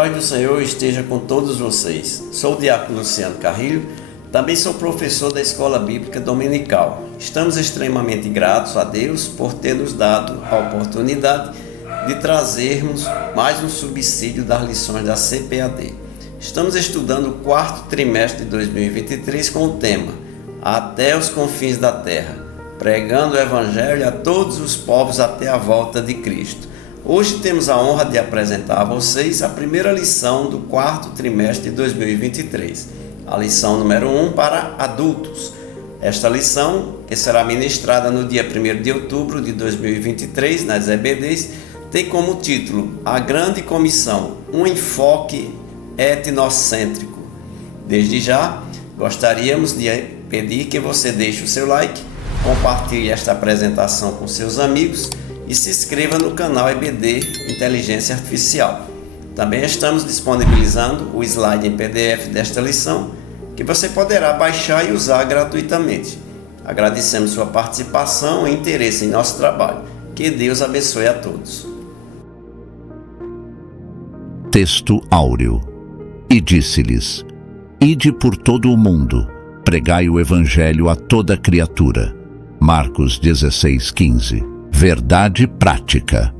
paz do Senhor esteja com todos vocês. Sou o diácono Luciano Carrilho, também sou professor da Escola Bíblica Dominical. Estamos extremamente gratos a Deus por ter nos dado a oportunidade de trazermos mais um subsídio das lições da CPAD. Estamos estudando o quarto trimestre de 2023 com o tema Até os confins da terra, pregando o Evangelho a todos os povos até a volta de Cristo. Hoje temos a honra de apresentar a vocês a primeira lição do quarto trimestre de 2023, a lição número 1 para adultos. Esta lição, que será ministrada no dia 1º de outubro de 2023 nas EBDs, tem como título A Grande Comissão, um enfoque etnocêntrico. Desde já, gostaríamos de pedir que você deixe o seu like, compartilhe esta apresentação com seus amigos e se inscreva no canal EBD Inteligência Artificial. Também estamos disponibilizando o slide em PDF desta lição, que você poderá baixar e usar gratuitamente. Agradecemos sua participação e interesse em nosso trabalho. Que Deus abençoe a todos. Texto áureo. E disse-lhes: Ide por todo o mundo, pregai o Evangelho a toda criatura. Marcos 16:15. Verdade prática.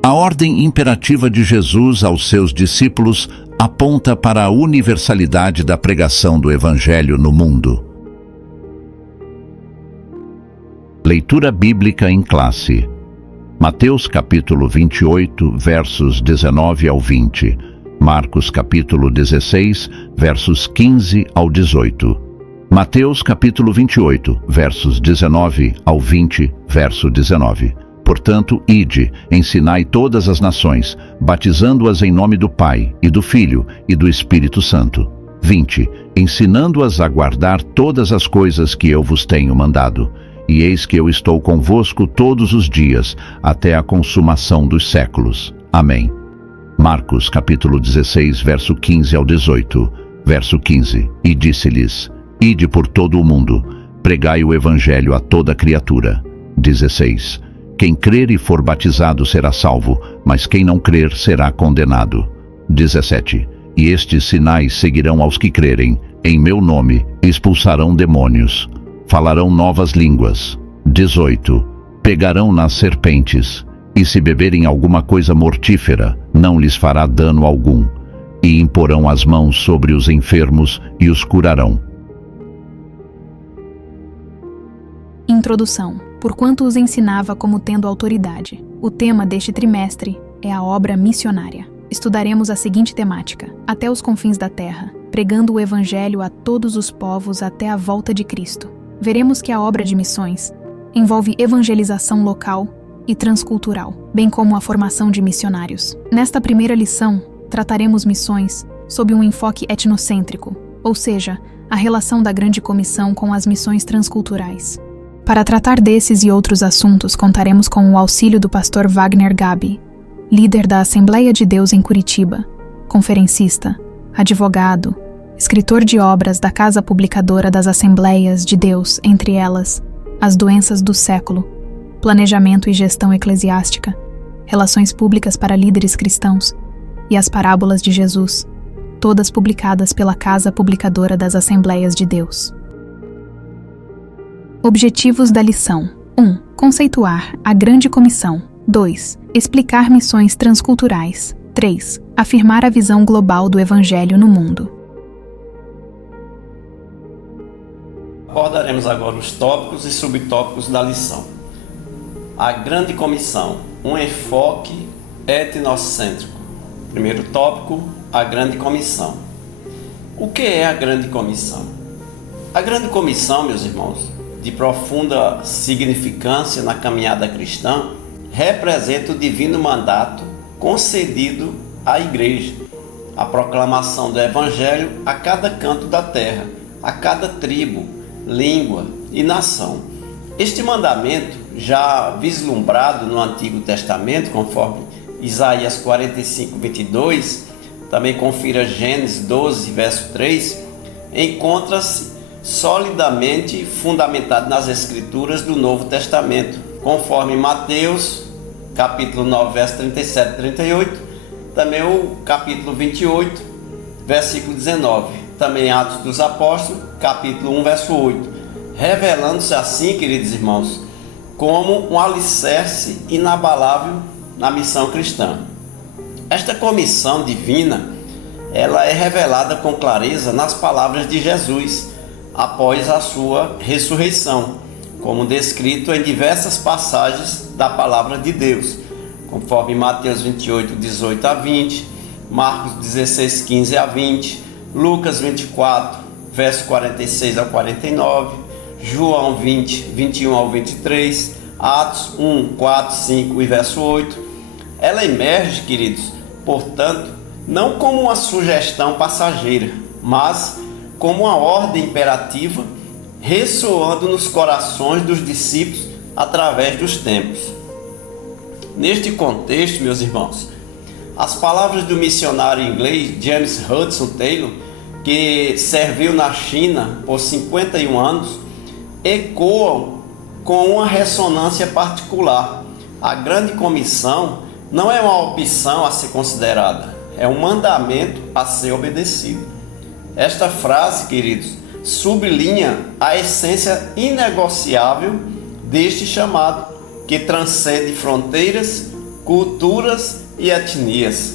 A ordem imperativa de Jesus aos seus discípulos aponta para a universalidade da pregação do Evangelho no mundo. Leitura bíblica em classe. Mateus capítulo 28, versos 19 ao 20. Marcos capítulo 16, versos 15 ao 18. Mateus capítulo 28, versos 19 ao 20, verso 19. Portanto, ide, ensinai todas as nações, batizando-as em nome do Pai, e do Filho, e do Espírito Santo. 20. Ensinando-as a guardar todas as coisas que eu vos tenho mandado. E eis que eu estou convosco todos os dias, até a consumação dos séculos. Amém. Marcos capítulo 16, verso 15 ao 18. Verso 15. E disse-lhes: Ide por todo o mundo, pregai o Evangelho a toda criatura. 16. Quem crer e for batizado será salvo, mas quem não crer será condenado. 17. E estes sinais seguirão aos que crerem. Em meu nome expulsarão demônios, falarão novas línguas. 18. Pegarão nas serpentes, e se beberem alguma coisa mortífera, não lhes fará dano algum. E imporão as mãos sobre os enfermos e os curarão. Introdução. Porquanto os ensinava como tendo autoridade. O tema deste trimestre é a obra missionária. Estudaremos a seguinte temática: Até os confins da terra, pregando o Evangelho a todos os povos até a volta de Cristo. Veremos que a obra de missões envolve evangelização local e transcultural, bem como a formação de missionários. Nesta primeira lição, trataremos missões sob um enfoque etnocêntrico, ou seja, a relação da Grande Comissão com as missões transculturais. Para tratar desses e outros assuntos, contaremos com o auxílio do pastor Wagner Gabi, líder da Assembleia de Deus em Curitiba, conferencista, advogado, escritor de obras da Casa Publicadora das Assembleias de Deus, entre elas, As Doenças do Século, Planejamento e Gestão Eclesiástica, Relações Públicas para Líderes Cristãos e As Parábolas de Jesus, todas publicadas pela Casa Publicadora das Assembleias de Deus. Objetivos da lição: 1. Conceituar a Grande Comissão. 2. Explicar missões transculturais. 3. Afirmar a visão global do Evangelho no mundo. Abordaremos agora os tópicos e subtópicos da lição. A Grande Comissão, um enfoque etnocêntrico. Primeiro tópico, a Grande Comissão. O que é a Grande Comissão? A Grande Comissão, meus irmãos, de profunda significância na caminhada cristã, representa o divino mandato concedido à Igreja, a proclamação do Evangelho a cada canto da terra, a cada tribo, língua e nação. Este mandamento, já vislumbrado no Antigo Testamento, conforme Isaías 45, 22, também confira Gênesis 12, verso 3, encontra-se solidamente fundamentado nas Escrituras do Novo Testamento, conforme Mateus, capítulo 9, verso 37 e 38, também o capítulo 28, versículo 19. Também Atos dos Apóstolos, capítulo 1, verso 8. Revelando-se assim, queridos irmãos, como um alicerce inabalável na missão cristã. Esta comissão divina, ela é revelada com clareza nas palavras de Jesus após a sua ressurreição, como descrito em diversas passagens da palavra de Deus, conforme Mateus 28, 18 a 20, Marcos 16, 15 a 20, Lucas 24, verso 46 a 49, João 20, 21 ao 23, Atos 1, 4, 5 e verso 8. Ela emerge, queridos, portanto, não como uma sugestão passageira, mas como uma ordem imperativa ressoando nos corações dos discípulos através dos tempos. Neste contexto, meus irmãos, as palavras do missionário inglês James Hudson Taylor, que serviu na China por 51 anos, ecoam com uma ressonância particular. A grande comissão não é uma opção a ser considerada, é um mandamento a ser obedecido. Esta frase, queridos, sublinha a essência inegociável deste chamado, que transcende fronteiras, culturas e etnias.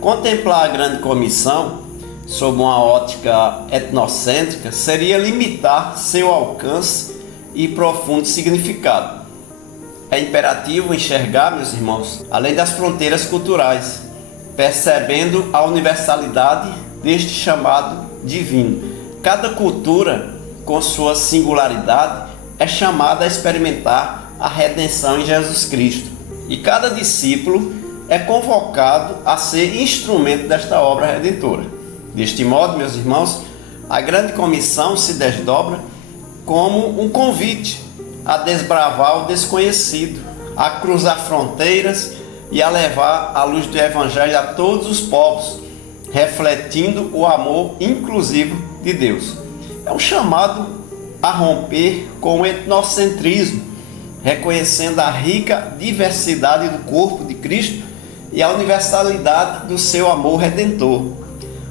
Contemplar a grande comissão sob uma ótica etnocêntrica seria limitar seu alcance e profundo significado. É imperativo enxergar, meus irmãos, além das fronteiras culturais, percebendo a universalidade deste chamado divino. Cada cultura, com sua singularidade, é chamada a experimentar a redenção em Jesus Cristo. E cada discípulo é convocado a ser instrumento desta obra redentora. Deste modo, meus irmãos, a grande comissão se desdobra como um convite a desbravar o desconhecido, a cruzar fronteiras e a levar a luz do Evangelho a todos os povos, refletindo o amor inclusivo de Deus. É um chamado a romper com o etnocentrismo, reconhecendo a rica diversidade do corpo de Cristo e a universalidade do seu amor redentor.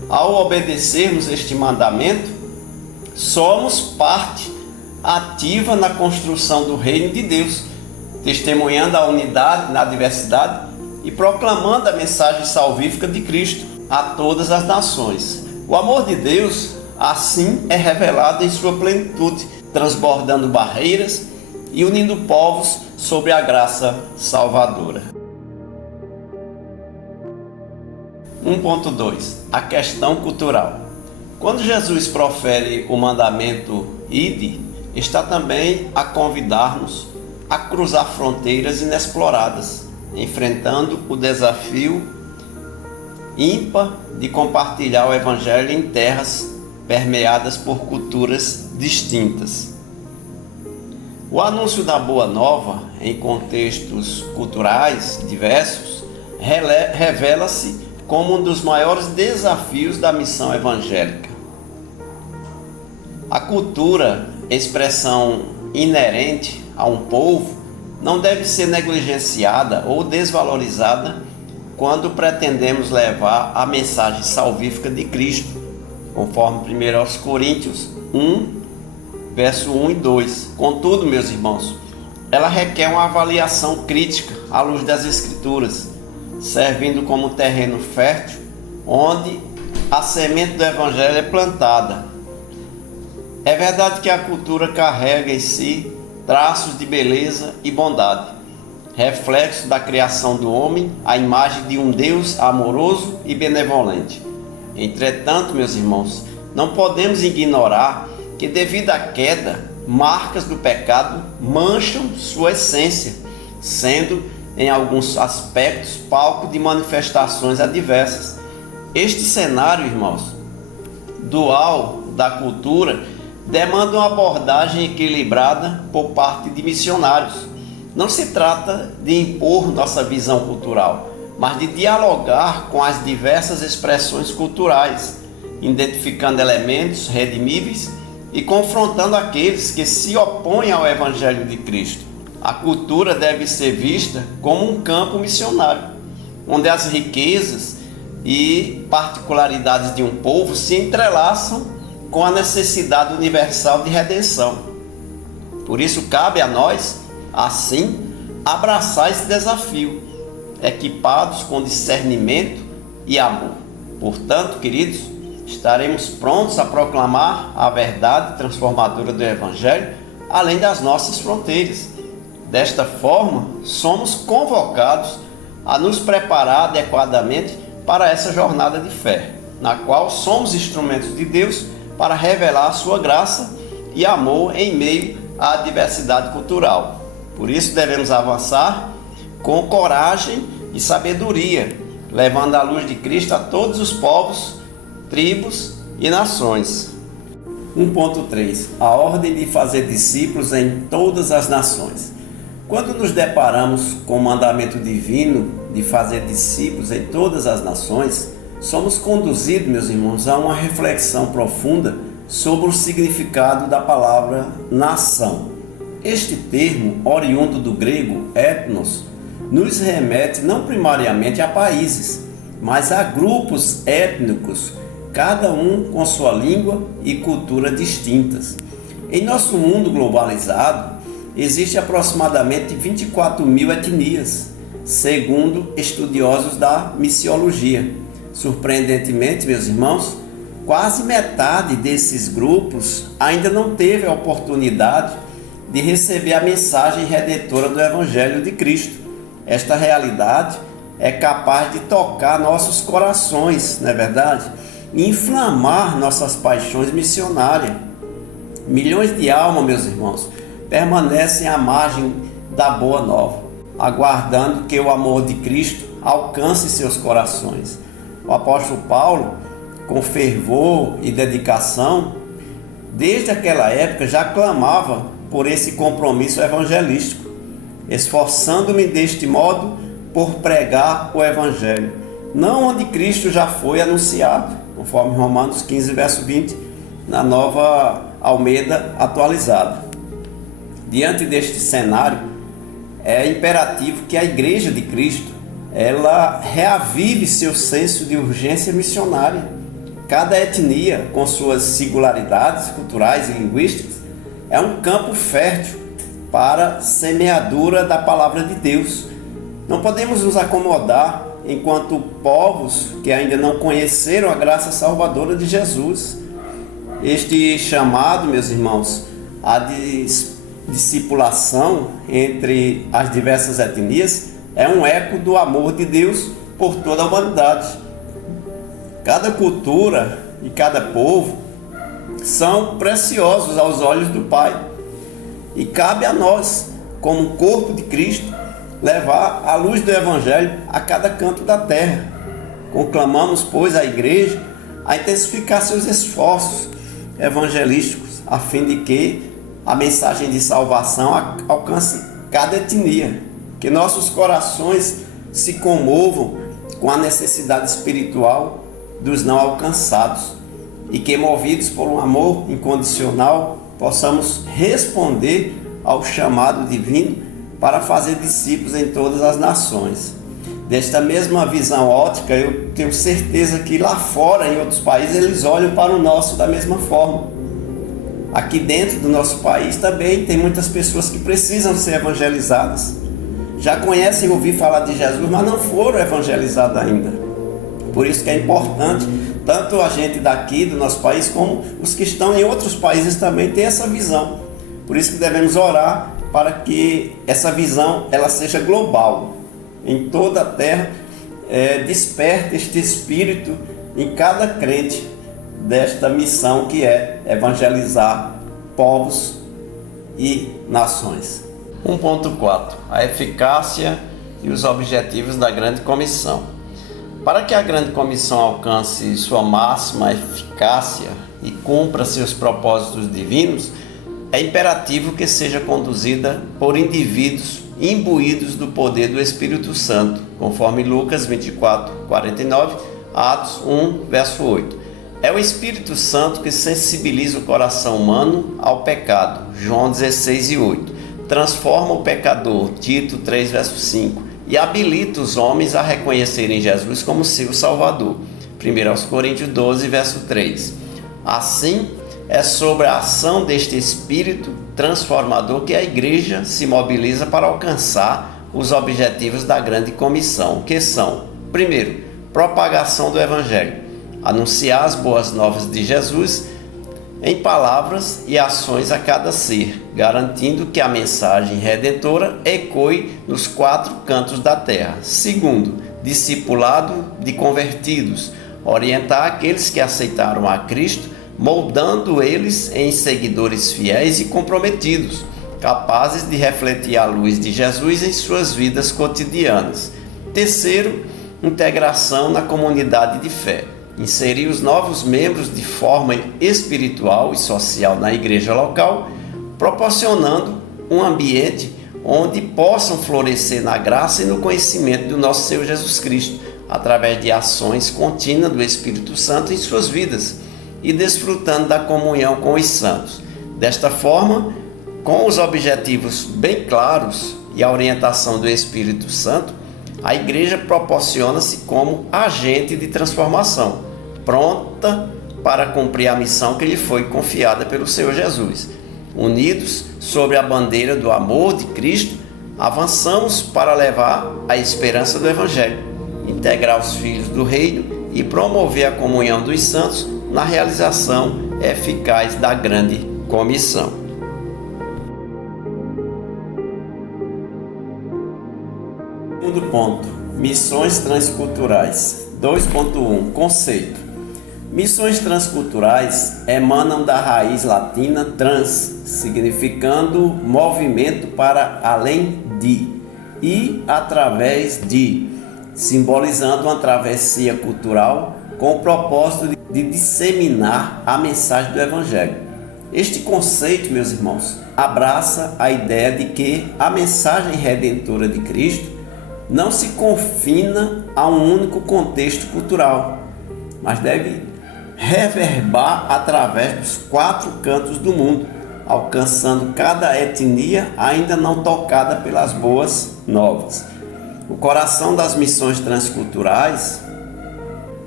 Ao obedecermos este mandamento, somos parte ativa na construção do reino de Deus, testemunhando a unidade na diversidade e proclamando a mensagem salvífica de Cristo a todas as nações. O amor de Deus, assim, é revelado em sua plenitude, transbordando barreiras e unindo povos sobre a graça salvadora. 1.2. A questão cultural. Quando Jesus profere o mandamento Ide, está também a convidar-nos a cruzar fronteiras inexploradas, enfrentando o desafio ímpar de compartilhar o Evangelho em terras permeadas por culturas distintas. O anúncio da Boa Nova, em contextos culturais diversos, revela-se como um dos maiores desafios da missão evangélica. A cultura, expressão inerente a um povo, não deve ser negligenciada ou desvalorizada quando pretendemos levar a mensagem salvífica de Cristo, conforme 1 Coríntios 1, verso 1 e 2. Contudo, meus irmãos, ela requer uma avaliação crítica à luz das Escrituras, servindo como terreno fértil onde a semente do Evangelho é plantada. É verdade que a cultura carrega em si traços de beleza e bondade, reflexo da criação do homem, a imagem de um Deus amoroso e benevolente. Entretanto, meus irmãos, não podemos ignorar que, devido à queda, marcas do pecado mancham sua essência, sendo, em alguns aspectos, palco de manifestações adversas. Este cenário, irmãos, dual da cultura, demanda uma abordagem equilibrada por parte de missionários. Não se trata de impor nossa visão cultural, mas de dialogar com as diversas expressões culturais, identificando elementos redimíveis e confrontando aqueles que se opõem ao Evangelho de Cristo. A cultura deve ser vista como um campo missionário, onde as riquezas e particularidades de um povo se entrelaçam com a necessidade universal de redenção. Por isso cabe a nós, assim, abraçar esse desafio, equipados com discernimento e amor. Portanto, queridos, estaremos prontos a proclamar a verdade transformadora do Evangelho além das nossas fronteiras. Desta forma, somos convocados a nos preparar adequadamente para essa jornada de fé, na qual somos instrumentos de Deus para revelar a sua graça e amor em meio à diversidade cultural. Por isso devemos avançar com coragem e sabedoria, levando a luz de Cristo a todos os povos, tribos e nações. 1.3. A ordem de fazer discípulos em todas as nações. Quando nos deparamos com o mandamento divino de fazer discípulos em todas as nações, somos conduzidos, meus irmãos, a uma reflexão profunda sobre o significado da palavra nação. Este termo, oriundo do grego ethnos, nos remete não primariamente a países, mas a grupos étnicos, cada um com sua língua e cultura distintas. Em nosso mundo globalizado, existe aproximadamente 24.000 etnias, segundo estudiosos da missiologia. Surpreendentemente, meus irmãos, quase metade desses grupos ainda não teve a oportunidade de receber a mensagem redentora do Evangelho de Cristo. Esta realidade é capaz de tocar nossos corações, não é verdade? E inflamar nossas paixões missionárias. Milhões de almas, meus irmãos, permanecem à margem da Boa Nova, aguardando que o amor de Cristo alcance seus corações. O apóstolo Paulo, com fervor e dedicação, desde aquela época já clamava por esse compromisso evangelístico, esforçando-me deste modo por pregar o Evangelho, não onde Cristo já foi anunciado, conforme Romanos 15, verso 20, na Nova Almeida atualizada. Diante deste cenário, é imperativo que a Igreja de Cristo ela reavive seu senso de urgência missionária. Cada etnia, com suas singularidades culturais e linguísticas, é um campo fértil para a semeadura da palavra de Deus. Não podemos nos acomodar enquanto povos que ainda não conheceram a graça salvadora de Jesus. Este chamado, meus irmãos, a discipulação entre as diversas etnias é um eco do amor de Deus por toda a humanidade. Cada cultura e cada povo são preciosos aos olhos do Pai e cabe a nós, como corpo de Cristo, levar a luz do Evangelho a cada canto da terra. Conclamamos, pois, a Igreja a intensificar seus esforços evangelísticos, a fim de que a mensagem de salvação alcance cada etnia, que nossos corações se comovam com a necessidade espiritual dos não alcançados e que, movidos por um amor incondicional, possamos responder ao chamado divino para fazer discípulos em todas as nações. Desta mesma visão ótica, eu tenho certeza que lá fora, em outros países, eles olham para o nosso da mesma forma. Aqui dentro do nosso país também tem muitas pessoas que precisam ser evangelizadas. Já conhecem ouvir falar de Jesus, mas não foram evangelizadas ainda. Por isso que é importante, tanto a gente daqui do nosso país, como os que estão em outros países também ter essa visão. Por isso que devemos orar para que essa visão ela seja global. Em toda a terra, desperte este espírito em cada crente desta missão que é evangelizar povos e nações. 1.4. A eficácia e os objetivos da Grande Comissão. Para que a Grande Comissão alcance sua máxima eficácia e cumpra seus propósitos divinos, é imperativo que seja conduzida por indivíduos imbuídos do poder do Espírito Santo, conforme Lucas 24:49, Atos 1, verso 8. É o Espírito Santo que sensibiliza o coração humano ao pecado, João 16:8. Transforma o pecador, Tito 3, verso 5. e habilita os homens a reconhecerem Jesus como seu Salvador. 1 Coríntios 12, verso 3. Assim, é sobre a ação deste Espírito transformador que a Igreja se mobiliza para alcançar os objetivos da grande comissão, que são: primeiro, propagação do Evangelho, anunciar as boas novas de Jesus em palavras e ações a cada ser, garantindo que a mensagem redentora ecoe nos 4 cantos da terra. Segundo, discipulado de convertidos, orientar aqueles que aceitaram a Cristo, moldando eles em seguidores fiéis e comprometidos, capazes de refletir a luz de Jesus em suas vidas cotidianas. Terceiro, integração na comunidade de fé, inserir os novos membros de forma espiritual e social na igreja local, proporcionando um ambiente onde possam florescer na graça e no conhecimento do nosso Senhor Jesus Cristo, através de ações contínuas do Espírito Santo em suas vidas e desfrutando da comunhão com os santos. Desta forma, com os objetivos bem claros e a orientação do Espírito Santo, a igreja proporciona-se como agente de transformação, pronta para cumprir a missão que lhe foi confiada pelo Senhor Jesus. Unidos sob a bandeira do amor de Cristo, avançamos para levar a esperança do Evangelho, integrar os filhos do reino e promover a comunhão dos santos na realização eficaz da grande comissão. Segundo ponto, missões transculturais. 2.1, conceito. Missões transculturais emanam da raiz latina trans, significando movimento para além de e através de, simbolizando uma travessia cultural com o propósito de disseminar a mensagem do Evangelho. Este conceito, meus irmãos, abraça a ideia de que a mensagem redentora de Cristo não se confina a um único contexto cultural, mas deve reverberar através dos 4 cantos do mundo, alcançando cada etnia ainda não tocada pelas boas novas. O coração das missões transculturais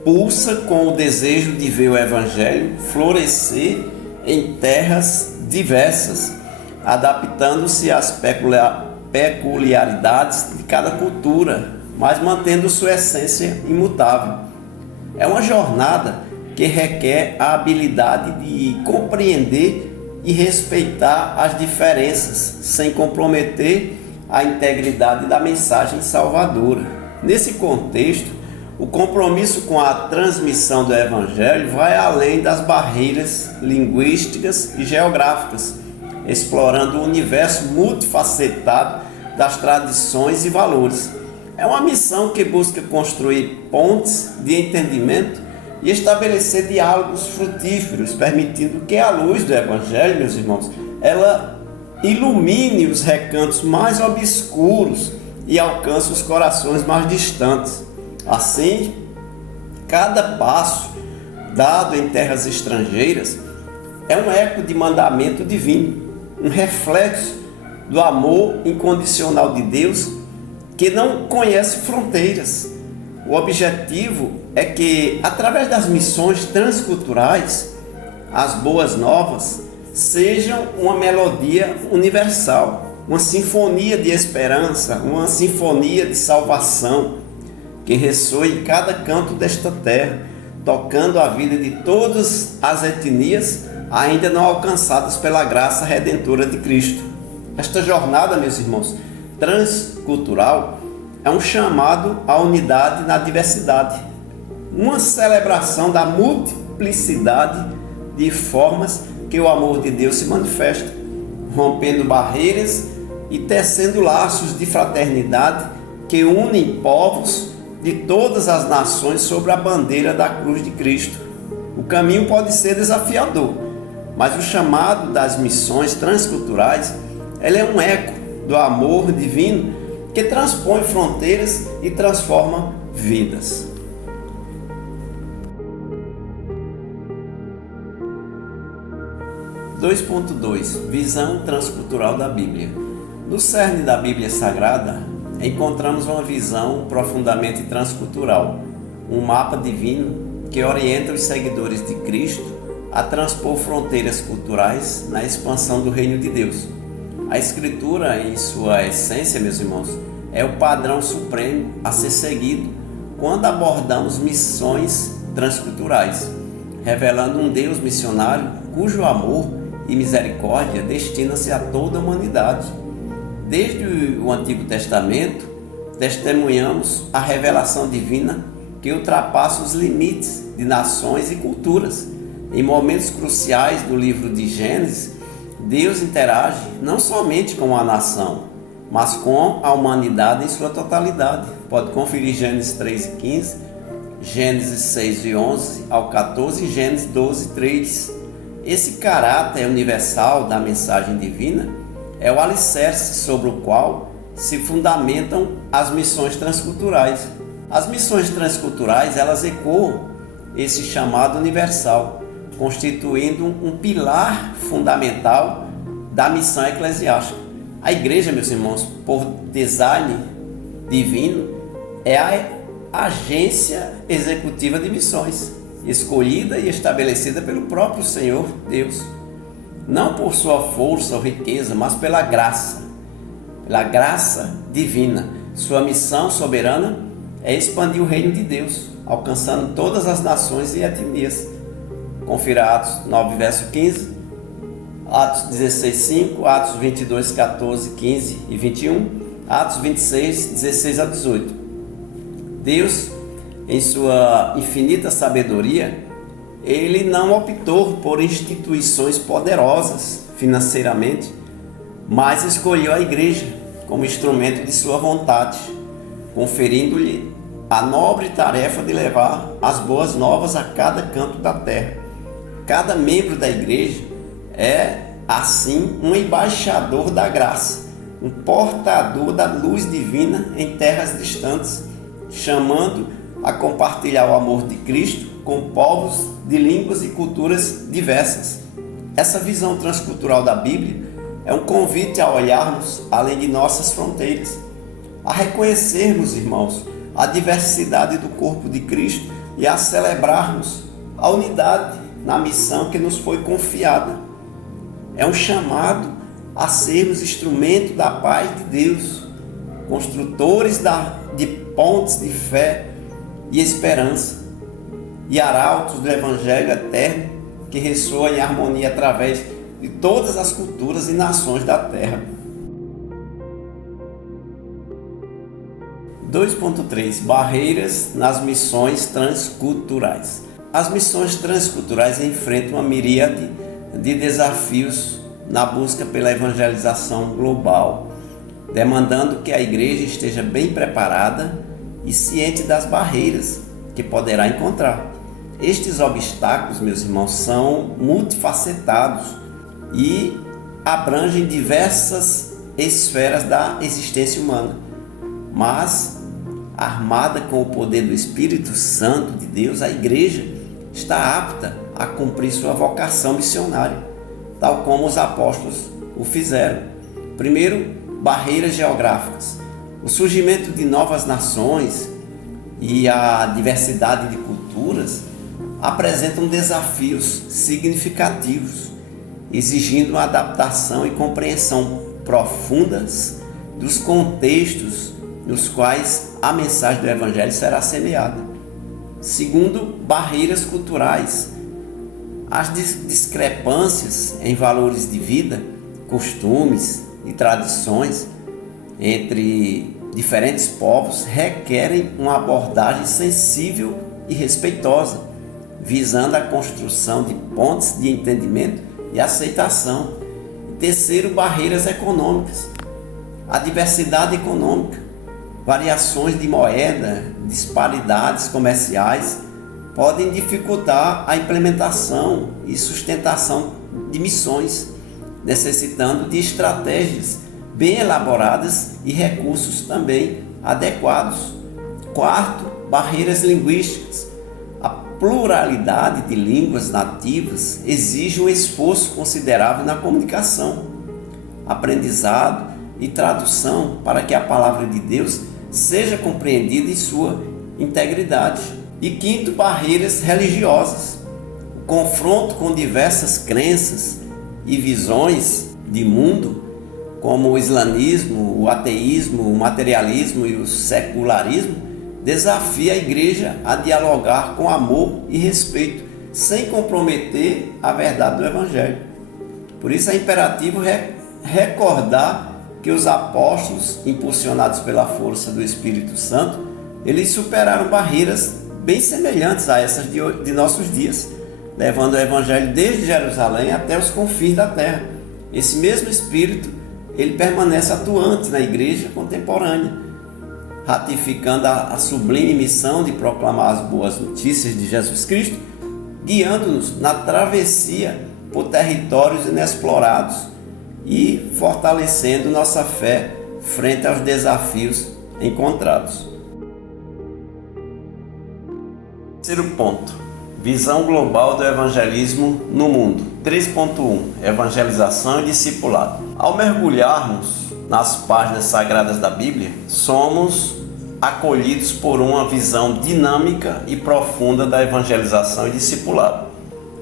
pulsa com o desejo de ver o Evangelho florescer em terras diversas, adaptando-se às peculiaridades de cada cultura, mas mantendo sua essência imutável. É uma jornada que requer a habilidade de compreender e respeitar as diferenças, sem comprometer a integridade da mensagem salvadora. Nesse contexto, o compromisso com a transmissão do Evangelho vai além das barreiras linguísticas e geográficas, explorando o universo multifacetado das tradições e valores. É uma missão que busca construir pontes de entendimento e estabelecer diálogos frutíferos, permitindo que a luz do Evangelho, meus irmãos, ela ilumine os recantos mais obscuros e alcance os corações mais distantes. Assim, cada passo dado em terras estrangeiras é um eco de mandamento divino, um reflexo do amor incondicional de Deus que não conhece fronteiras. O objetivo é que, através das missões transculturais, as boas novas sejam uma melodia universal, uma sinfonia de esperança, uma sinfonia de salvação, que ressoe em cada canto desta terra, tocando a vida de todas as etnias ainda não alcançadas pela graça redentora de Cristo. Esta jornada, meus irmãos, transcultural é um chamado à unidade na diversidade, uma celebração da multiplicidade de formas que o amor de Deus se manifesta, rompendo barreiras e tecendo laços de fraternidade que unem povos de todas as nações sobre a bandeira da cruz de Cristo. O caminho pode ser desafiador, mas o chamado das missões transculturais, ela é um eco do amor divino que transpõe fronteiras e transforma vidas. (2.2) Visão transcultural da Bíblia. No cerne da Bíblia Sagrada encontramos uma visão profundamente transcultural, um mapa divino que orienta os seguidores de Cristo a transpor fronteiras culturais na expansão do reino de Deus. A Escritura, em sua essência, meus irmãos, é o padrão supremo a ser seguido quando abordamos missões transculturais, revelando um Deus missionário cujo amor e misericórdia destina-se a toda a humanidade. Desde o Antigo Testamento, testemunhamos a revelação divina que ultrapassa os limites de nações e culturas. Em momentos cruciais do livro de Gênesis, Deus interage não somente com a nação, mas com a humanidade em sua totalidade. Pode conferir Gênesis 3:15, Gênesis 6:11 ao 14 e Gênesis 12:3. Esse caráter universal da mensagem divina é o alicerce sobre o qual se fundamentam as missões transculturais. As missões transculturais, elas ecoam esse chamado universal, constituindo um pilar fundamental da missão eclesiástica. A igreja, meus irmãos, por design divino, é a agência executiva de missões, escolhida e estabelecida pelo próprio Senhor Deus, não por sua força ou riqueza, mas pela graça divina. Sua missão soberana é expandir o reino de Deus, alcançando todas as nações e etnias. Confira Atos 9, verso 15, Atos 16:5, Atos 22, 14, 15 e 21, Atos 26, 16 a 18. Deus, em sua infinita sabedoria, Ele não optou por instituições poderosas financeiramente, mas escolheu a igreja como instrumento de sua vontade, conferindo-lhe a nobre tarefa de levar as boas novas a cada canto da terra. Cada membro da igreja é, assim, um embaixador da graça, um portador da luz divina em terras distantes, chamando a compartilhar o amor de Cristo com povos de línguas e culturas diversas. Essa visão transcultural da Bíblia é um convite a olharmos além de nossas fronteiras, a reconhecermos, irmãos, a diversidade do corpo de Cristo e a celebrarmos a unidade na missão que nos foi confiada. É um chamado a sermos instrumento da paz de Deus, construtores de pontes de fé e esperança, e arautos do Evangelho eterno que ressoa em harmonia através de todas as culturas e nações da terra. 2.3 Barreiras nas missões transculturais. As missões transculturais enfrentam uma miríade de desafios na busca pela evangelização global, demandando que a igreja esteja bem preparada e ciente das barreiras que poderá encontrar. Estes obstáculos, meus irmãos, são multifacetados e abrangem diversas esferas da existência humana, mas, armada com o poder do Espírito Santo de Deus, a igreja está apta a cumprir sua vocação missionária, tal como os apóstolos o fizeram. Primeiro, barreiras geográficas. O surgimento de novas nações e a diversidade de culturas apresentam desafios significativos, exigindo uma adaptação e compreensão profundas dos contextos nos quais a mensagem do Evangelho será semeada. Segundo, barreiras culturais. As discrepâncias em valores de vida, costumes e tradições entre diferentes povos requerem uma abordagem sensível e respeitosa, visando a construção de pontes de entendimento e aceitação. Terceiro, barreiras econômicas. A diversidade econômica, variações de moeda, disparidades comerciais podem dificultar a implementação e sustentação de missões, necessitando de estratégias bem elaboradas e recursos também adequados. Quarto, barreiras linguísticas. A pluralidade de línguas nativas exige um esforço considerável na comunicação, aprendizado e tradução para que a palavra de Deus seja compreendida em sua integridade. E quinto, barreiras religiosas. O confronto com diversas crenças e visões de mundo, como o islamismo, o ateísmo, o materialismo e o secularismo, desafia a igreja a dialogar com amor e respeito, sem comprometer a verdade do Evangelho. Por isso é imperativo recordar que os apóstolos, impulsionados pela força do Espírito Santo, eles superaram barreiras bem semelhantes a essas de nossos dias, levando o Evangelho desde Jerusalém até os confins da terra. Esse mesmo Espírito, ele permanece atuante na igreja contemporânea, ratificando a sublime missão de proclamar as boas notícias de Jesus Cristo, guiando-nos na travessia por territórios inexplorados e fortalecendo nossa fé frente aos desafios encontrados. Terceiro ponto: visão global do evangelismo no mundo. 3.1 Evangelização e discipulado. Ao mergulharmos nas páginas sagradas da Bíblia, somos acolhidos por uma visão dinâmica e profunda da evangelização e discipulado,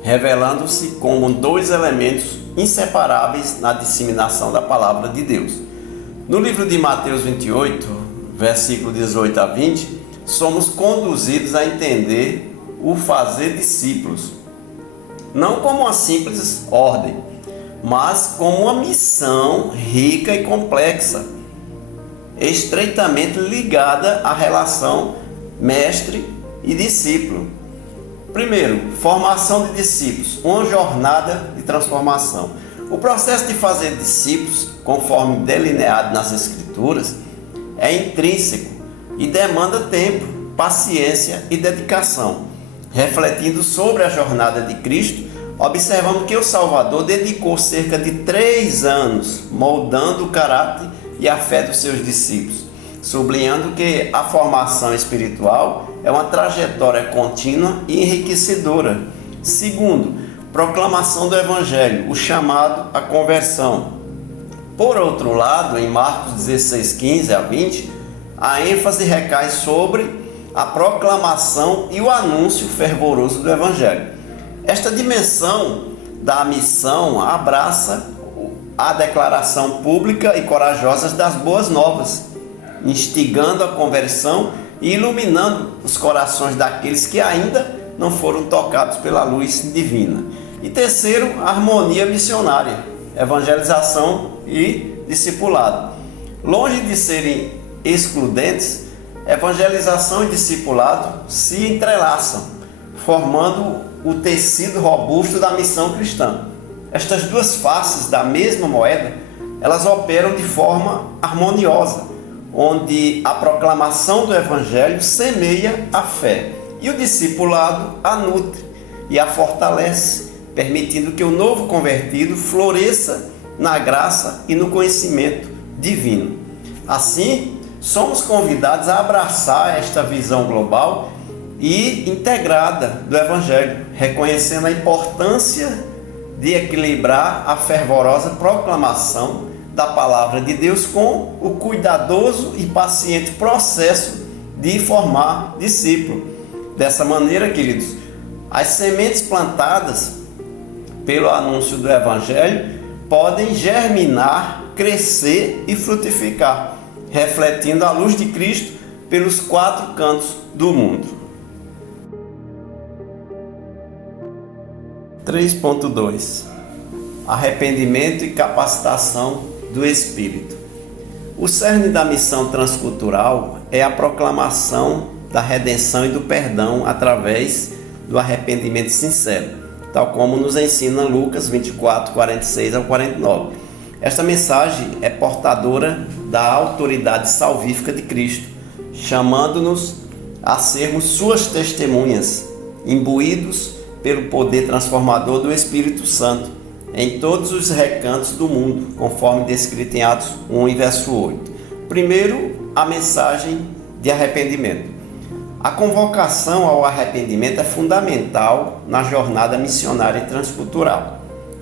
revelando-se como dois elementos inseparáveis na disseminação da palavra de Deus. No livro de Mateus 28, versículo 18 a 20, somos conduzidos a entender o fazer discípulos, não como uma simples ordem, mas como uma missão rica e complexa, estreitamente ligada à relação mestre e discípulo. Primeiro, formação de discípulos, uma jornada de transformação. O processo de fazer discípulos, conforme delineado nas Escrituras, é intrínseco e demanda tempo, paciência e dedicação. Refletindo sobre a jornada de Cristo, observamos que o Salvador dedicou cerca de 3 anos moldando o caráter e a fé dos seus discípulos, sublinhando que a formação espiritual é uma trajetória contínua e enriquecedora. Segundo, proclamação do Evangelho, o chamado à conversão. Por outro lado, em Marcos 16, 15 a 20, a ênfase recai sobre a proclamação e o anúncio fervoroso do Evangelho. Esta dimensão da missão abraça a declaração pública e corajosa das boas novas, instigando a conversão e iluminando os corações daqueles que ainda não foram tocados pela luz divina. E terceiro, harmonia missionária, evangelização e discipulado. Longe de serem excludentes, evangelização e discipulado se entrelaçam, formando o tecido robusto da missão cristã. Estas duas faces da mesma moeda, elas operam de forma harmoniosa, onde a proclamação do Evangelho semeia a fé e o discipulado a nutre e a fortalece, permitindo que o novo convertido floresça na graça e no conhecimento divino. Assim, somos convidados a abraçar esta visão global e integrada do Evangelho, reconhecendo a importância de equilibrar a fervorosa proclamação da palavra de Deus com o cuidadoso e paciente processo de formar discípulo. Dessa maneira, queridos, as sementes plantadas pelo anúncio do Evangelho podem germinar, crescer e frutificar, refletindo a luz de Cristo pelos 4 cantos do mundo. 3.2 Arrependimento e capacitação do Espírito. O cerne da missão transcultural é a proclamação da redenção e do perdão através do arrependimento sincero, tal como nos ensina Lucas 24, 46 ao 49. Esta mensagem é portadora da autoridade salvífica de Cristo, chamando-nos a sermos suas testemunhas, imbuídos pelo poder transformador do Espírito Santo, em todos os recantos do mundo, conforme descrito em Atos 1 e verso 8. Primeiro, a mensagem de arrependimento. A convocação ao arrependimento é fundamental na jornada missionária e transcultural.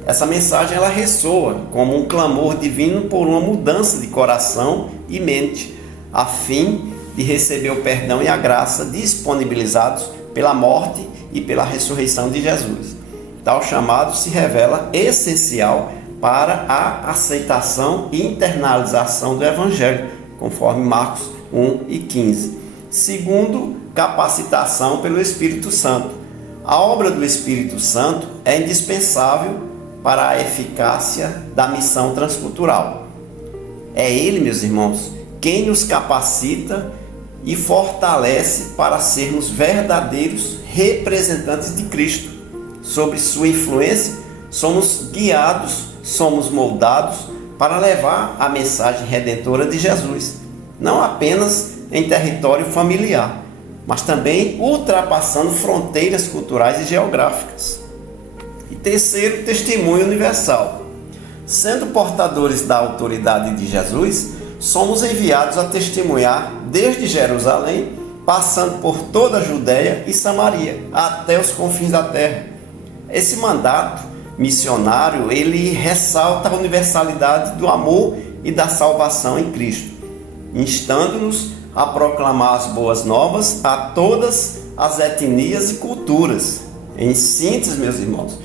essa mensagem ela ressoa como um clamor divino por uma mudança de coração e mente, a fim de receber o perdão e a graça disponibilizados pela morte e pela ressurreição de Jesus. Tal chamado se revela essencial para a aceitação e internalização do Evangelho, conforme Marcos 1 e 15. Segundo, capacitação pelo Espírito Santo. A obra do Espírito Santo é indispensável para a eficácia da missão transcultural. É Ele, meus irmãos, quem nos capacita e fortalece para sermos verdadeiros representantes de Cristo. Sob sua influência, somos guiados, somos moldados para levar a mensagem redentora de Jesus, não apenas em território familiar, mas também ultrapassando fronteiras culturais e geográficas. E terceiro, testemunho universal. Sendo portadores da autoridade de Jesus, somos enviados a testemunhar desde Jerusalém, passando por toda a Judéia e Samaria, até os confins da terra. Esse mandato missionário, ele ressalta a universalidade do amor e da salvação em Cristo, instando-nos a proclamar as boas novas a todas as etnias e culturas. Em síntese, meus irmãos,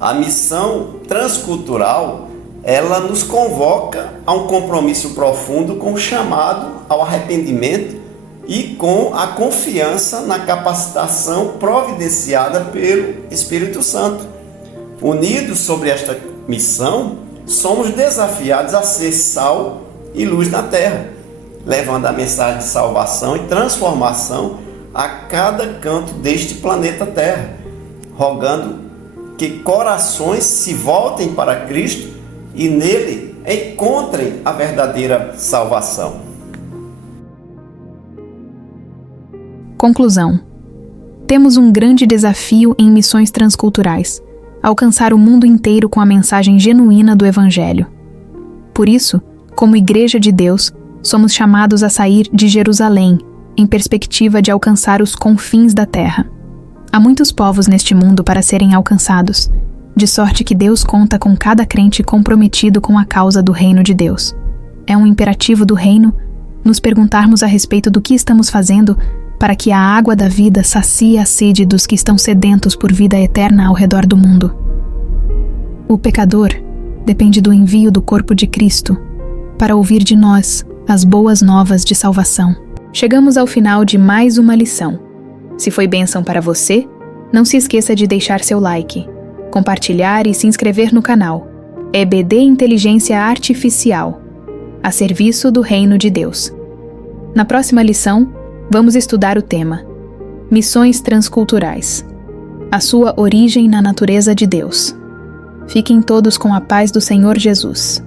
a missão transcultural, ela nos convoca a um compromisso profundo com o chamado ao arrependimento e com a confiança na capacitação providenciada pelo Espírito Santo. Unidos sobre esta missão, somos desafiados a ser sal e luz na terra, levando a mensagem de salvação e transformação a cada canto deste planeta Terra, rogando que corações se voltem para Cristo e nele encontrem a verdadeira salvação. Conclusão. Temos um grande desafio em missões transculturais: alcançar o mundo inteiro com a mensagem genuína do Evangelho. Por isso, como Igreja de Deus, somos chamados a sair de Jerusalém, em perspectiva de alcançar os confins da terra. Há muitos povos neste mundo para serem alcançados, de sorte que Deus conta com cada crente comprometido com a causa do reino de Deus. É um imperativo do reino nos perguntarmos a respeito do que estamos fazendo para que a água da vida sacie a sede dos que estão sedentos por vida eterna ao redor do mundo. O pecador depende do envio do corpo de Cristo para ouvir de nós as boas novas de salvação. Chegamos ao final de mais uma lição. Se foi bênção para você, não se esqueça de deixar seu like, compartilhar e se inscrever no canal EBD Inteligência Artificial, a serviço do Reino de Deus. Na próxima lição, vamos estudar o tema Missões Transculturais, a sua origem na natureza de Deus. Fiquem todos com a paz do Senhor Jesus.